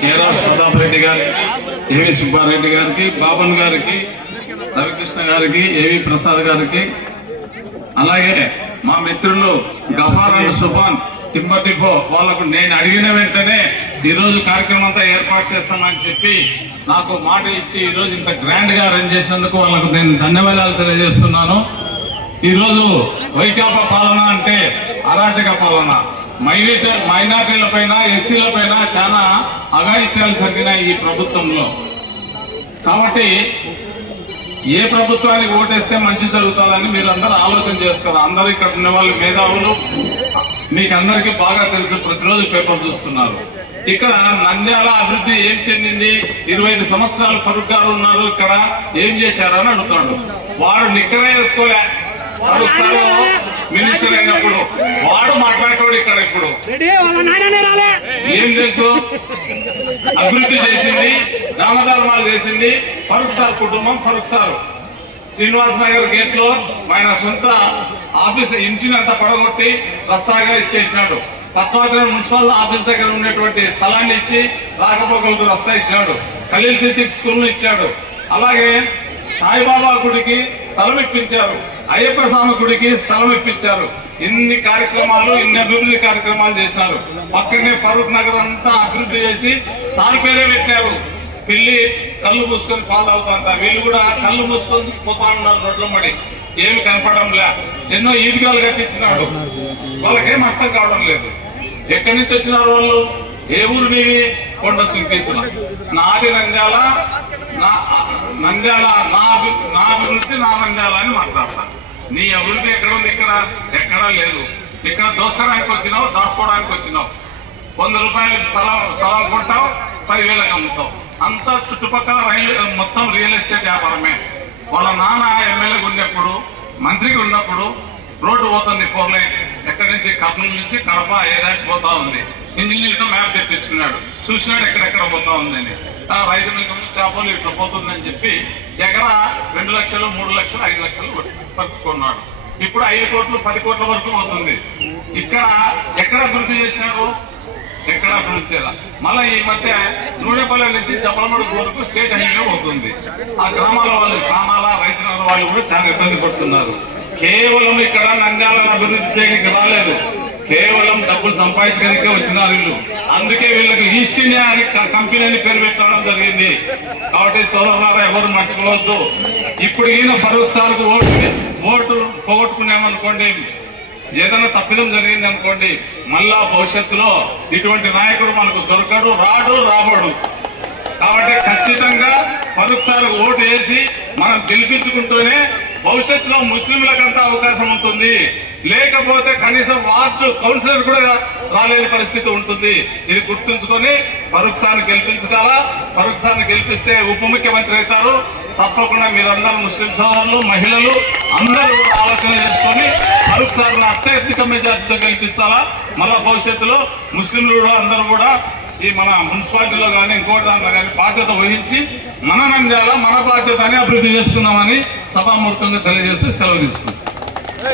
కేరాస్ ప్రతాప్ రెడ్డి గారికి ఏవి సుబ్బారెడ్డి గారికి బాబన్ గారికి రవికృష్ణ గారికి ఏవి ప్రసాద్ గారికి అలాగే మా మిత్రులు Gafar and Subhan timber depot వాళ్ళకు నేను అడిగిన వెంటనే ఈరోజు కార్యక్రమం అంతా ఏర్పాటు చేస్తామని చెప్పి నాకు మాట ఇచ్చి ఈరోజు ఇంత గ్రాండ్గా రన్ చేసినందుకు వాళ్ళకు నేను ధన్యవాదాలు తెలియజేస్తున్నాను. ఈరోజు వైకాపా పాలన అంటే అరాచక పాలన. మైనార్టీ మైనార్టీలపైన పైన పైన చాలా అఘాయిత్యాలు జరిగినాయి ఈ ప్రభుత్వంలో. కాబట్టి ఏ ప్రభుత్వానికి ఓటేస్తే మంచి జరుగుతుందని మీరు అందరూ ఆలోచన చేసుకోవాలి. అందరూ ఇక్కడ ఉన్న వాళ్ళు మేధావులు. మీకు అందరికీ బాగా తెలుసు ప్రతిరోజు పేపర్ చూస్తున్నారు. ఇక్కడ నంద్యాల అభివృద్ధి ఏం చెందింది? ఇరవై ఐదు సంవత్సరాలు ఫరూక్ ఉన్నారు ఇక్కడ. ఏం చేశారని అడుగుతాడు వాడు నిక్కరే వేసుకోలే. ఫరూక్ సార్ మినిస్టర్ అయినప్పుడు వాడు మాట్లాడేవాడు ఇక్కడ ఇప్పుడు. ఏం తెలుసు? అభివృద్ధి చేసింది దాన ధర్మాలు చేసింది ఫరూక్ సార్ కుటుంబం ఫరూక్ సార్. శ్రీనివాస్ నగర్ గేట్లో ఆయన సొంత ఆఫీస్ ఇంటిని అంతా పడగొట్టి రస్తాగా ఇచ్చేసినాడు. పద్మావతి మున్సిపల్ ఆఫీస్ దగ్గర ఉన్నటువంటి స్థలాన్ని ఇచ్చి రాకపోకలకు రస్తా ఇచ్చాడు. ఖలీల్ సిద్దిక్ స్కూల్ ఇచ్చాడు. అలాగే సాయిబాబా గుడికి స్థలం ఇప్పించారు అయ్యప్ప స్వామి గుడికి స్థలం ఇప్పించారు ఇన్ని కార్యక్రమాలు ఇన్ని అభివృద్ధి కార్యక్రమాలు చేసినారు పక్కనే ఫరూక్ నగర్ అంతా అభివృద్ధి చేసి సార్ పేరే పెట్టారు. పిల్లి కళ్ళు మూసుకొని పాలు తాగుతాంట. వీళ్ళు కూడా కళ్ళు మూసుకొని పోతా ఉన్నారు రోడ్ల మడి. ఏమి కనపడడం లే ఎన్నో ఈద్గాలు కట్టించినాడు. వాళ్ళకేం అర్థం కావడం లేదు. ఎక్కడి నుంచి వచ్చినారు వాళ్ళు? ఏ ఊరు మీది? కొండ సుంకేశ్వరం నాది నంద్యాల నా నంద్యాల నా నా అభివృద్ధి నా నంద్యాల అని మాట్లాడతా నీ అభివృద్ధి ఎక్కడ ఉంది? ఇక్కడ ఎక్కడా లేదు. ఇక్కడ దోసడానికి వచ్చినావు దాచుకోవడానికి వచ్చినావు. వంద రూపాయలు స్థలం స్థలం కొంటావు పదివేలకు అమ్ముతావు. అంతా చుట్టుపక్కల రైలు మొత్తం రియల్ ఎస్టేట్ వ్యాపారమే. వాళ్ళ నాన్న ఎమ్మెల్యేగా ఉన్నప్పుడు మంత్రిగా ఉన్నప్పుడు రోడ్డు పోతుంది ఫోర్ లైన్. నుంచి కర్నూలు నుంచి కడప ఏదానికి పోతా ఉంది. ఇంజనీర్తో మ్యాప్ తెప్పించుకున్నాడు. చూసినాడు ఎక్కడెక్కడ పోతా ఉందని. ఆ రైతు నిగమం చేపలు ఇట్లా పోతుందని చెప్పి ఎకరా రెండు లక్షలు మూడు లక్షలు ఐదు లక్షలు పట్టుకున్నాడు ఇప్పుడు ఐదు కోట్లు పది కోట్ల వరకు పోతుంది. ఇక్కడ ఎక్కడ అభివృద్ధి చేసినారు? ఎక్కడ అభివృద్ధి చేయాల. మళ్ళీ ఈ మధ్య నూనెపల్లి నుంచి చప్పలమడు వరకు స్టేట్ హైవే అవుతుంది ఆ గ్రామాల వాళ్ళు గ్రామాల రైతుల వాళ్ళు కూడా చాలా ఇబ్బంది పడుతున్నారు. కేవలం ఇక్కడ నంద్యాలను అభివృద్ధి చేయడానికి రాలేదు. కేవలం డబ్బులు సంపాదించడానికే వచ్చినారు వీళ్ళు. అందుకే వీళ్ళకి ఈస్ట్ ఇండియా అని కంపెనీ అని పేరు పెట్టడం జరిగింది. కాబట్టి సోదరులారా ఎవరు మర్చిపోవద్దు. ఇప్పుడు ఈయన ఫరూక్ సార్కు ఓటు ఓటు పోగొట్టుకున్నామనుకోండి ఏదైనా తప్పిదం జరిగింది అనుకోండి మళ్ళా భవిష్యత్తులో ఇటువంటి నాయకుడు మనకు దొరకడు రాడు రాబడు. కాబట్టి ఖచ్చితంగా ఫరూక్ సార్ ఓటు వేసి మనం గెలిపించుకుంటూనే భవిష్యత్తులో ముస్లింలకంతా అవకాశం ఉంటుంది. లేకపోతే కనీసం వార్డు కౌన్సిలర్ కూడా రాలేని పరిస్థితి ఉంటుంది. ఇది గుర్తుంచుకొని ఫరూక్ సార్ని గెలిపించుకోవాలా? ఫరూక్ సార్ని గెలిపిస్తే ఉప ముఖ్యమంత్రి అవుతారు. తప్పకుండా మీరందరూ ముస్లిం సోదరులు మహిళలు అందరూ కూడా ఆలోచన చేసుకొని ఫరూక్ సార్ని అత్యధిక మెజార్టీతో గెలిపిస్తారా? మళ్ళా భవిష్యత్తులో ముస్లింలు కూడా అందరూ కూడా ఈ మన మున్సిపాలిటీలో కానీ ఇంకోటి దాంట్లో కానీ బాధ్యత వహించి మన నంద్యాల మన బాధ్యత అని అభివృద్ధి చేసుకుందామని సభామూర్ఖంగా తెలియజేసి సెలవు తీసుకుంటాం